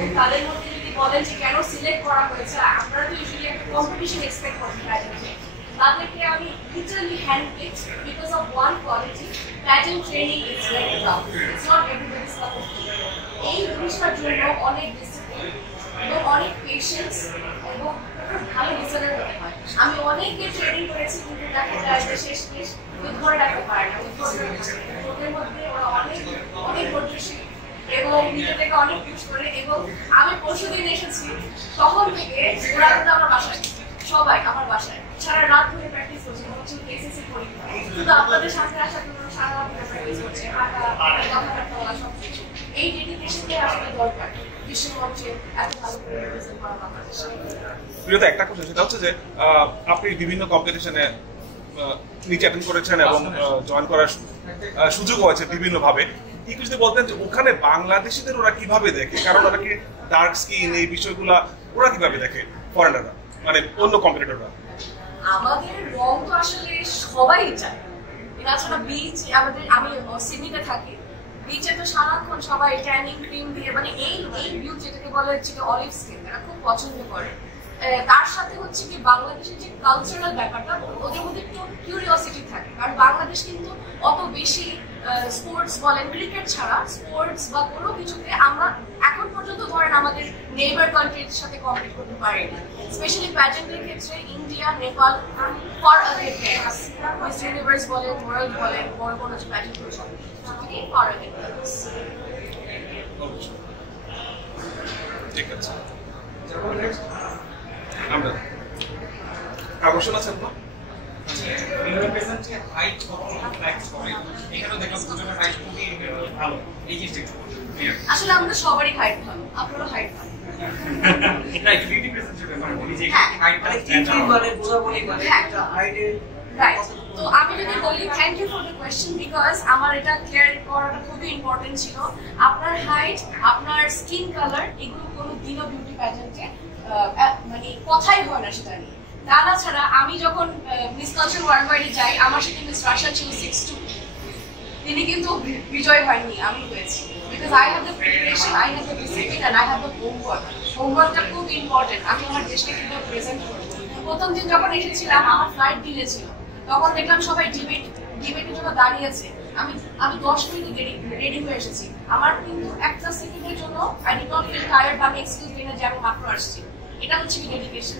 এবং তাদের মধ্যে যদি বলেন যে কেন সিলেক্ট করা হয়েছে, আপনারা তো ইউজুয়ালি একটা কম্পিটিশন এক্সপেক্ট করেন প্যাজেন্টে, তাদেরকে আমি literally handpicked because of one quality, pageant training is very tough, it's not everybody's cup of tea. এই জিনিসটার জন্য অনেক ডিসিপ্লিন এবং অনেক পেশেন্স এবং ভালো লিসনার হতে হয়। আমি অনেককে ট্রেনিং করেছি কিন্তু দেখা যায় যে শেষ ধরে রাখতে পারে না, ওদের মধ্যে ওরা অনেক অনেক ধৈর্যশীল এবং নিজেদেরকে অনেক পুশ করে। এবং আমি পরশুদিন এসেছি, তখন থেকে ওরা কিন্তু আমার বাসায়, সবাই আমার বাসায় সারা রাত ধরে প্র্যাকটিস করছে, হচ্ছে এসএসসি পরীক্ষা, কিন্তু আপনাদের সামনে আসার জন্য সারা রাত ধরে প্র্যাকটিস করছে, হাঁটা কথাবার্তা বলা সব কিছু। এই ডেডিকেশনটাই আসলে দরকার বিশ্বমঞ্চে এত ভালো করে রিপ্রেজেন্ট করা বাংলাদেশে। প্রিয়তা, একটা কোশ্চেন, সেটা হচ্ছে যে আপনি বিভিন্ন কম্পিটিশনে নিচে অ্যাটেন্ড করেছেন এবং জয়েন করার সুযোগ হয়েছে বিভিন্নভাবে। একটু যদি বলতেন যে ওখানে বাংলাদেশিদের ওরা কিভাবে দেখে, কারণ ওরা কি ডার্ক স্কিন, এই বিষয়গুলা ওরা কিভাবে দেখে ফরেনাররা, মানে অন্য কম্পিটিটররা? আমাদের রং তো আসলে সবাই চায়, তাছাড়া বিচ, আমাদের আমি সিডনিতে থাকি, বিচে তো সারাক্ষণ সবাই ট্যানিং ক্রিম দিয়ে, মানে এই বিউট যেটাকে বলা হচ্ছে অলিভ স্কিন, তারা খুব পছন্দ করে। তার সাথে হচ্ছে কি বাংলাদেশের যে কালচারাল ব্যাপারটা, ওদের মধ্যে একটু কিউরিওসিটি থাকে, কারণ বাংলাদেশ কিন্তু অত বেশি স্পোর্টস বলেন, ক্রিকেট ছাড়া স্পোর্টস বা কোনো কিছুতে আমরা এখন পর্যন্ত ধরেন আমাদের নেইবার কান্ট্রির সাথে কম্পিট করতে পারি না। স্পেশালি প্যাজেন্টের ক্ষেত্রে India, Nepal for other players, miss universe বলেন, ওয়ার্ল্ড বলেন, বড় বড় যে প্যাজেন্ট রয়েছে ফর আদার প্লেয়ার্স। ঠিক আছে, আমরা আকর্ষণ আছে না? আসলে আমাদের সবারই হাইট ভালো, আপনারও হাইট ভালো। তো আমি যদি বলি thank you for the question, because আমার এটা ক্লিয়ার করাটা খুবই ইম্পর্টেন্ট ছিল। আপনার হাইট, আপনার স্কিন কালার, এগুলো কোনো দিনও বিউটি প্যাজেন্টে মানে কথাই হয় না সেটা নিয়ে। তাছাড়া আমি যখন মিস কালচার ওয়ার্ল্ড ওয়াইডে যাই, আমার সাথে মিস রাশিয়া ছিল 6'2", তিনি কিন্তু বিজয় হয়নি, আমি হয়েছি। Because I have the preparation, I have the discipline and I have the homework. হোমওয়ার্কটা খুব ইম্পর্টেন্ট। আমি আমার দেশকে কিভাবে প্রেজেন্ট করবো। প্রথম দিন যখন এসেছিলাম আমার ফ্লাইট ডিলে ছিল, তখন দেখলাম সবাই ডিবেটের জন্য দাঁড়িয়েছে, আমি 10 মিনিট রেডি হয়ে এসেছি। আমার কিন্তু একটা সেকেন্ডের জন্য I did not feel tired বা আমি এক্সকিউজ দিই না যে আমি মাত্র আসছি। এটা হচ্ছে কি ডেডিকেশন।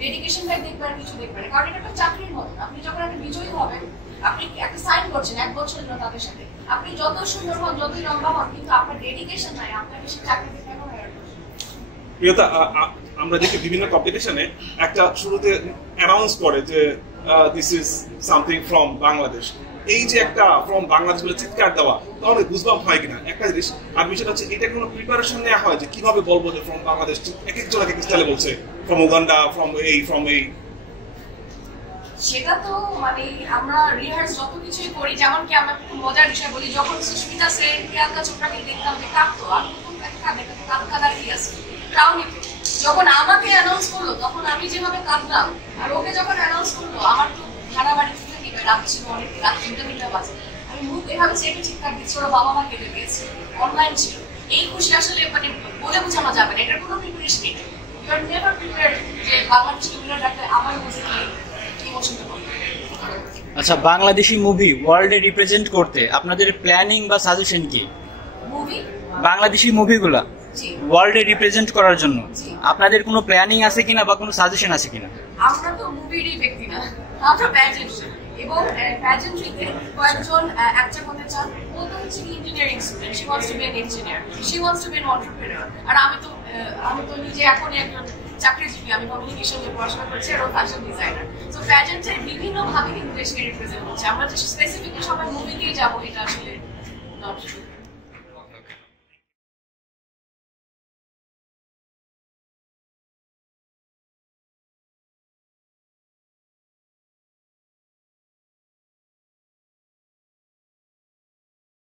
ডেডিকেশনটাই দেখবেন, কিছু দেখবেন, কারণ এটা একটা চাকরির মতো। আপনি যখন একটা বিজয়ী হবেন, আপনি একটা সাইন করছেন 1 বছরের জন্য তাদের সাথে, আপনি যত সুন্দর হন, যতই লম্বা হন, কিন্তু আপনার ডেডিকেশন নাই, আপনাকে সে চাকরিতে কেন হায়ার করবে? প্রিয়তা, আমরা দেখি বিভিন্ন কম্পিটিশনে একটা শুরুতে অ্যানাউন্স করে যে this is something from Bangladesh. এই যে একটা ফ্রম বাংলাদেশ বলে চিৎকার দেওয়া, তাহলে গুজবাম্প হয় কিনা একটা জিনিস। আর বিষয়টা হচ্ছে এটা কোনো প্রিপারেশন নেওয়া হয় যে কিভাবে বলবো যে ফ্রম বাংলাদেশ? এক একজন এক এক স্টাইলে বলছে, ফ্রম উগান্ডা, ফ্রম এই। সেটা তো মানে আমরা রিহার্স যত কিছুই করি, যেমন কি আমরা একটু মজার বিষয় বলি, যখন সুস্মিতা সেন, প্রিয়াঙ্কা চোপড়াকে দেখতাম যে কাঁদতো, আমি কাঁদার কি আছে ক্রাউনিতে, যখন আমাকে অ্যানাউন্স করলো তখন আমি যেভাবে কাঁদলাম, আর ওকে যখন অ্যানাউন্স করলো আমার তো ভাড়া বাড়ি থেকে রাত ছিল, অনেক রাত 3টা বাজে, আমি মুখ এভাবে চেপে চিৎকার দিচ্ছি, ওরা বাবা মা কেটে দিয়েছে, অনলাইন ছিল। এই খুশি আসলে মানে বলে বোঝানো যাবে না, এটার কোনো প্রিপারেশন নেই। ইউ আর নেভার প্রিপেয়ার্ড যে বাংলাদেশকে উইনার ডাকলে আমার মধ্যে ইমোশনটা হবে। আচ্ছা, বাংলাদেশি মুভি ওয়ার্ল্ডে রিপ্রেজেন্ট করতে আপনাদের প্ল্যানিং বা সাজেশন কি? মুভি, বাংলাদেশি মুভিগুলা ওয়ার্ল্ডে রিপ্রেজেন্ট করার জন্য আপনাদের কোনো প্ল্যানিং আছে কিনা বা কোনো সাজেশন আছে কিনা? আমরা তো মুভিরই ব্যক্তি না, আমরা প্যাজেন্ট্রি, এবং প্যাজেন্ট্রিতে কয়েকজন অ্যাক্টর হতে চান। ও তো হচ্ছে engineering student, she wants to be an engineer, she wants to be an entrepreneur. আর আমি তো নিজে এখনই একজন চাকরিজীবী, আমি কমিউনিকেশন নিয়ে পড়াশোনা করছি আর ফ্যাশন ডিজাইনার। তো প্যাজেন্টের বিভিন্ন ভাবে কিন্তু দেশকে রিপ্রেজেন্ট করছে। আমরা যে স্পেসিফিকলি সবাই মুভিতেই যাবো এটা আসলে নট ট্রু।